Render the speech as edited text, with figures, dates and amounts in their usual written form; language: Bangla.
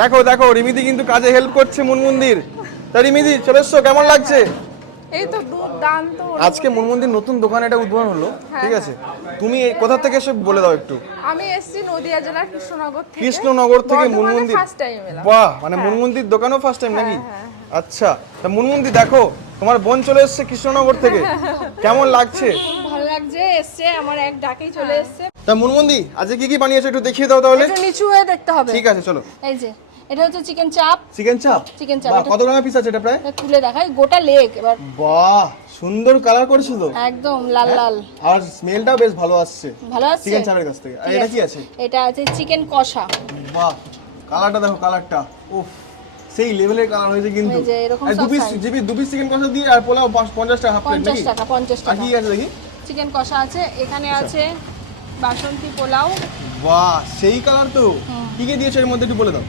দেখো দেখো রিমিদি কিন্তু কাজে হেল্প করছে মুনমুনদির। তা রিমিদি চলে এসছো, কেমন লাগছে? এই তো দুর্দান্ত। আজকে মুনমুনদির নতুন দোকান এটা উদ্বোধন হলো, ঠিক আছে? তুমি কোথা থেকে এসে বলে দাও একটু। আমি এসেছি নদিয়া জেলার কৃষ্ণনগর থেকে। কৃষ্ণনগর থেকে মুনমুনদি ফার্স্ট টাইম এলাম। বাহ, মানে মুনমুনদির দোকানও ফার্স্ট টাইম নাকি? আচ্ছা, তা মুনমুনদি দেখো তোমার বোন চলে এসেছে কৃষ্ণনগর থেকে, কেমন লাগছে? ভালো লাগছে, এসছে আমার এক ডাকেই চলে এসছে। তা মুনমুনদি আজকে কি কি বানিয়েছো একটু দেখিয়ে দাও তাহলে। একটু নিচু হয়ে দেখতে হবে। ঠিক আছে চলো। এই যে এটা হচ্ছে চিকেন চাপ। চিকেন চাপ। চিকেন চাপ বাহ, কত গ্রামের পিস আছে এটা প্রায়? এটা তুলে দেখাই, গোটা লেগ। এবার বাহ, সুন্দর কালার করেছো তো একদম লাল লাল। আর স্মেলটাও বেশ ভালো আসছে ভালো আছে চিকেন চাপের কাছ থেকে। আর এটা কি আছে? এটা আছে চিকেন কষা। বাহ, কালারটা দেখো, কালারটা উফ সেই লেভেলের কালার হয়েছে কিন্তু। এই যে এরকম আর সব দু পিস চিকেন কষা দিয়ে আর পোলাও 50 টাকা হাফ প্লেট 50 নাকি? টাকা 50 আর টাকা। কি আছে দেখি? চিকেন কষা আছে, এখানে আছে বাসন্তী পোলাও। বাহ, সেই কালার তো। কি কি দিয়েছো এর মধ্যে একটু বলে দাও।